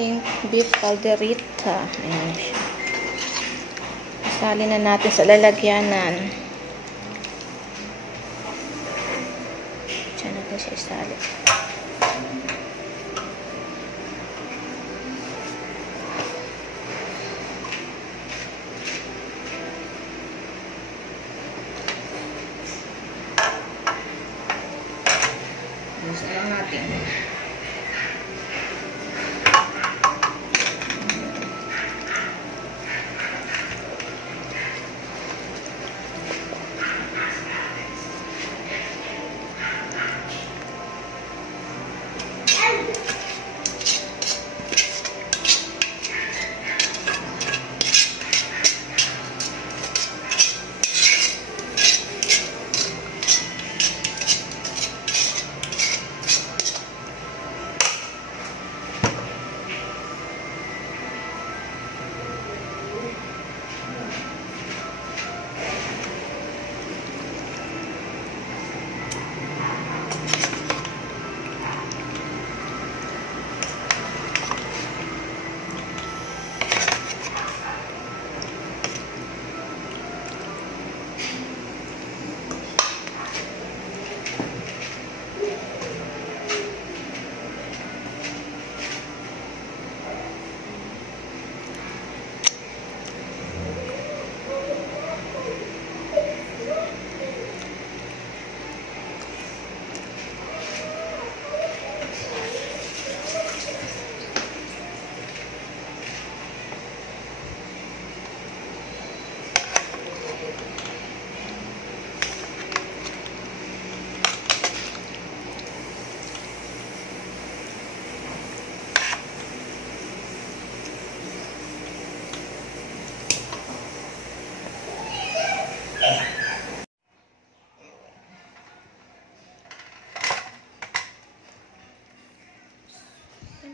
ating beef calderita. Ayan siya. Isali na natin sa lalagyanan. Diyan natin siya isali. Gusto lang natin.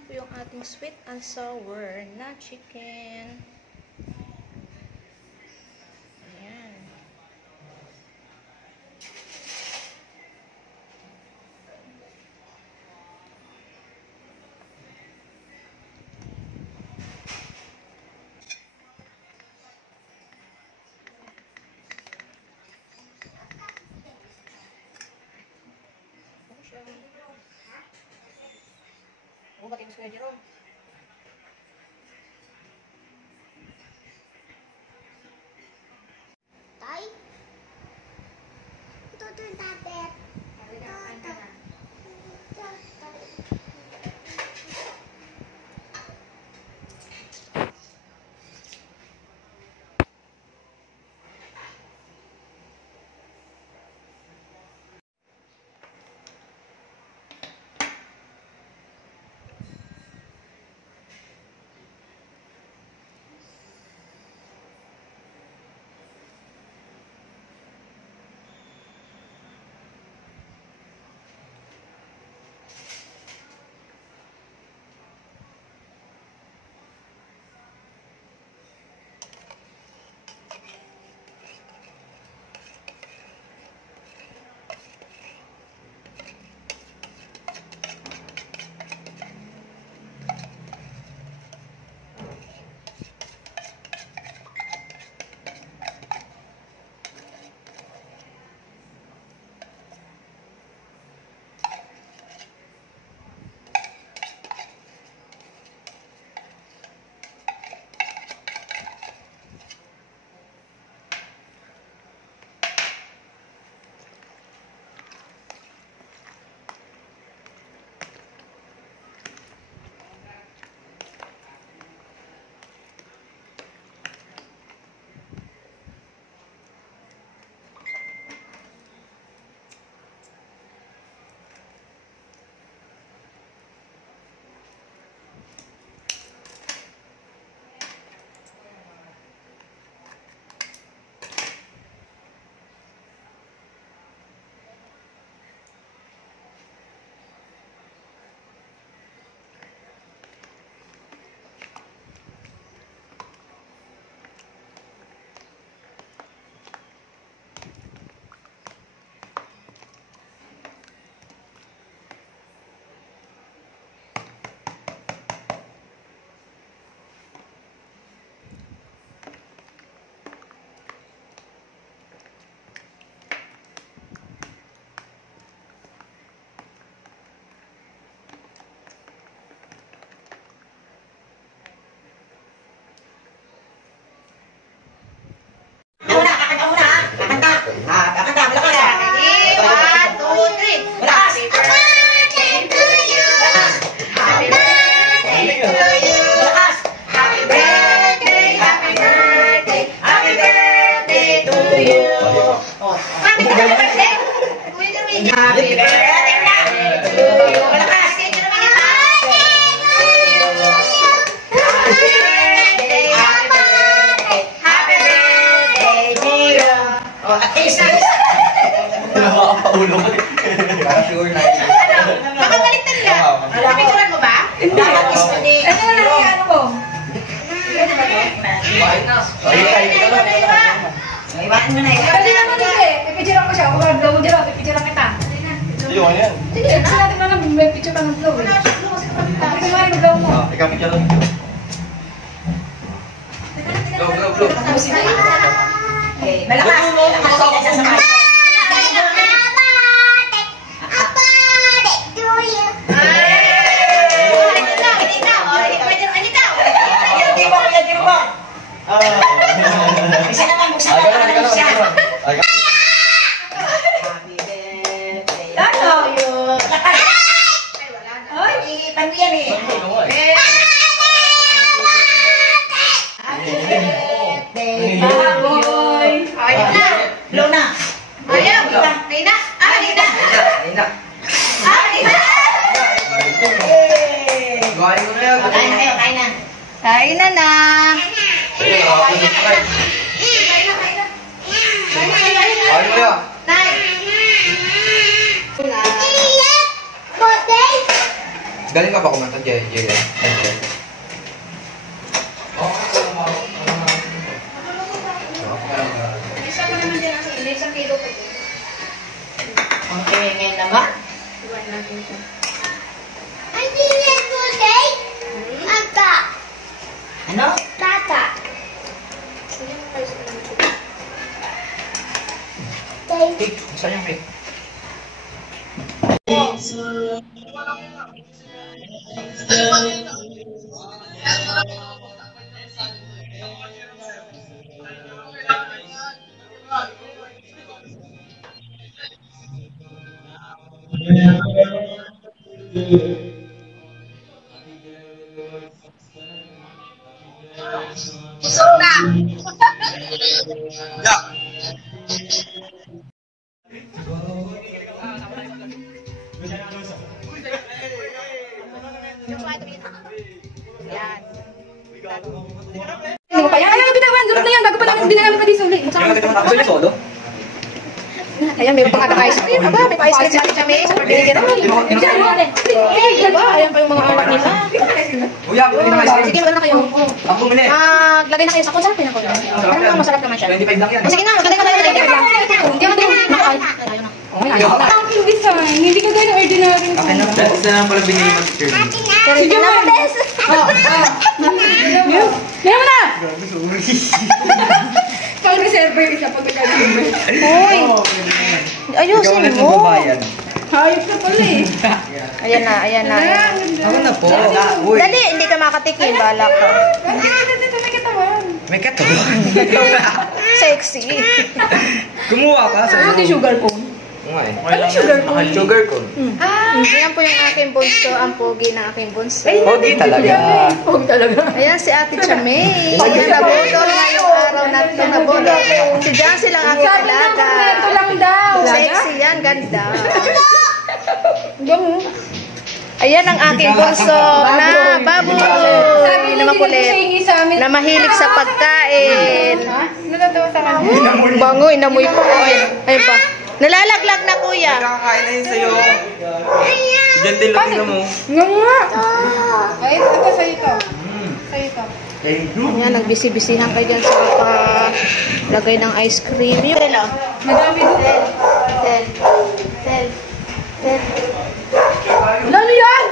Yung ating sweet and sour na chicken. Ayan. Batiin mo si Jerome. Tay? Ito yung tablet. ulo ko. Para sure na. Nakakalitan ka. Napicturan mo ba? Dapat ismali. Ano na lang yung ano mo? Iwanan mo na yun. Pwede naman ito eh. Pipicturan ko siya. Huwag daw mo dito. Pipicturan kita. Sige, ano yan? Sige, kasi natin na lang. May picture ka ng flow eh. Kasi nga yung flow mo. Ikaw picture lang. Go. Okay, malakas. Malakas. Bisa naman buksan na naman siya. Happy birthday. Ano yun? Ay, paano yan eh? Happy birthday. Baboy. Ayun na. Blow na. Ayaw. Ayun na. Ayun na. Ayun na. Gawain mo na yan. Kain na kayo, kain na. Kain na na. Gawain mo yan. Galing ka ba kumanta, Jerry? Okay, ngayon naman. Ano? Cake, saan yung cake? Ano pa yan? Ay, bitawan! Durog na yan! Bago pa namin, hindi na namin pwede suli. Gusto niyo solo? Ayan, meron pang atang ice cream. Aba, may pa-ice cream sa atin kami. Sa birthday nila. Ayan pa yung mga anak nila. Kuya, bumili ng ice cream. Sige, maganda kayo. Ako bumili. Maglagay na kayo sa kung pinako. Parang masarap naman siya. 25 lang yan. Sige na, maglagay na kayo. Hindi na din. Nakaay. Ayaw na. Okay, ayaw na. Ang design, hindi ka gaya ng ordinary. Akin lang. Dahil isa naman pala binili mo si Shirley. Sige na, Des. Meron mo na! Pang reserver, isa pag nag-reserver. Uy. Ayusin mo. Hayop na pala eh. Ayan na, ayan na. Ako na po. Uy. Dali, hindi ka makatikim. Balak ka. Dito may katawan. May kato. Sexy. Kumuha ka sa Ano yung sugar cone? Ano sugar cone? Sugar cone. Ayan po yung aking bunso. Ang pogi na aking bunso. Pogi talaga. Huwag talaga. Ayan si Ate Chamay. Nabudol ngayong araw na ito. Nabudol. Si Jancy lang aking alaga. Ito lang daw. Sexy yan. Ganda. Gamu. Ayan ang aking bunso na baboy. Na makulit. Na mahilig sa pagkain. Natatawa sa kanya. Bango, inamoy pa. Ayun pa. Nalalaglag na kuya. Nakakain na yun sa'yo. Diyan din lang mo. Nga nga. Ay, ito sa'yo ito. Sa'yo ito. Ayan, nagbisi-bisihan kayo dyan sa lagay ng ice cream. Yun, oh. Madami doon. Tel. Lalo yan!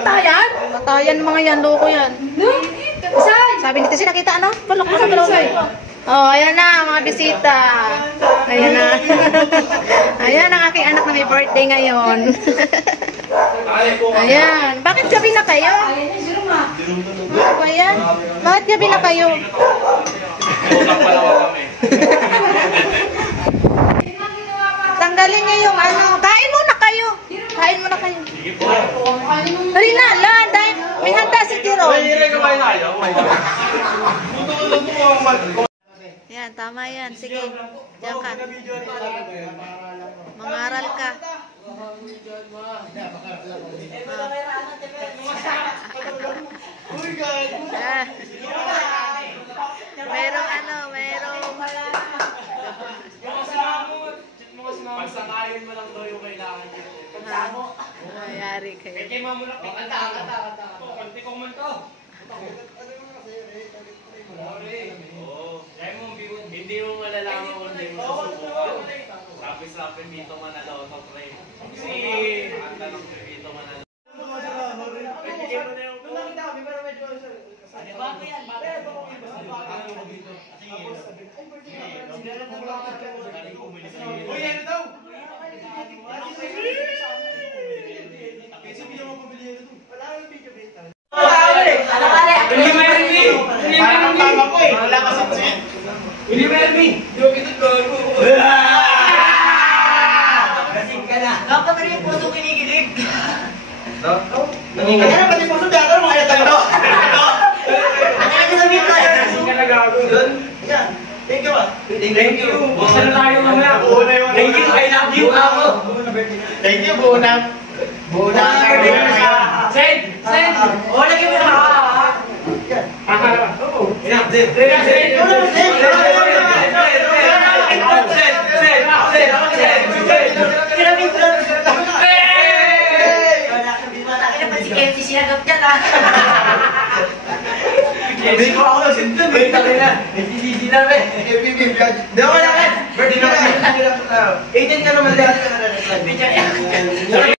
Patayan? Matayan mga yan, loko yan. No? Saan? Sabi ni Tessie, nakita ano? Balok na sa balok. Oh, ayan na, mga bisita. Ayan na. Ayan ang aking anak na may birthday ngayon. Ayan. Bakit gabi na kayo? Ano ba yan? Bakit gabi na kayo? Tanggalin niyo yung ano. Kain muna kayo. Kain muna kayo. Dali na, lan. Dahil may handa si Jerome. Yan, tama yan. Sige, diyan ka. Mangaral ka. Ah. Merong ano, merong... Pagsakayan mo lang daw yung kailangan niya. Ayari kayo. Kaya mo na kanta. Kanti ko man to. Hindi mo malalaman kung hindi mo susubukan. Rapis-rapin dito manalo sa pre. Kasi, ang tanong ko dito manalo. Bigyan mo na yung Uy, ano daw? Kasi bigyan mo pabili ito. Wala yung video beta. Hindi Melvin! Hindi Melvin! Tama ko eh! Wala ka sa chin! Hindi Melvin! Yung kita gago! Kasing ka na! Dapat rin yung puso kinikilig! Naging ka na pati puso dito mga yatang ito! Ano yung sabihin tayo? Kasing ka na gago! Yan! Thank you ah! Thank you! Buksan na tayo mamaya! Thank you! I love you! Thank you! Buo na! Buo na! Send! Send! O, lagi mo na! Hindi ko ako nasintan. Wait, takin na. Nagsisidin namin. Di ako lang. Birthday naman. 18 ka naman dahil ka na.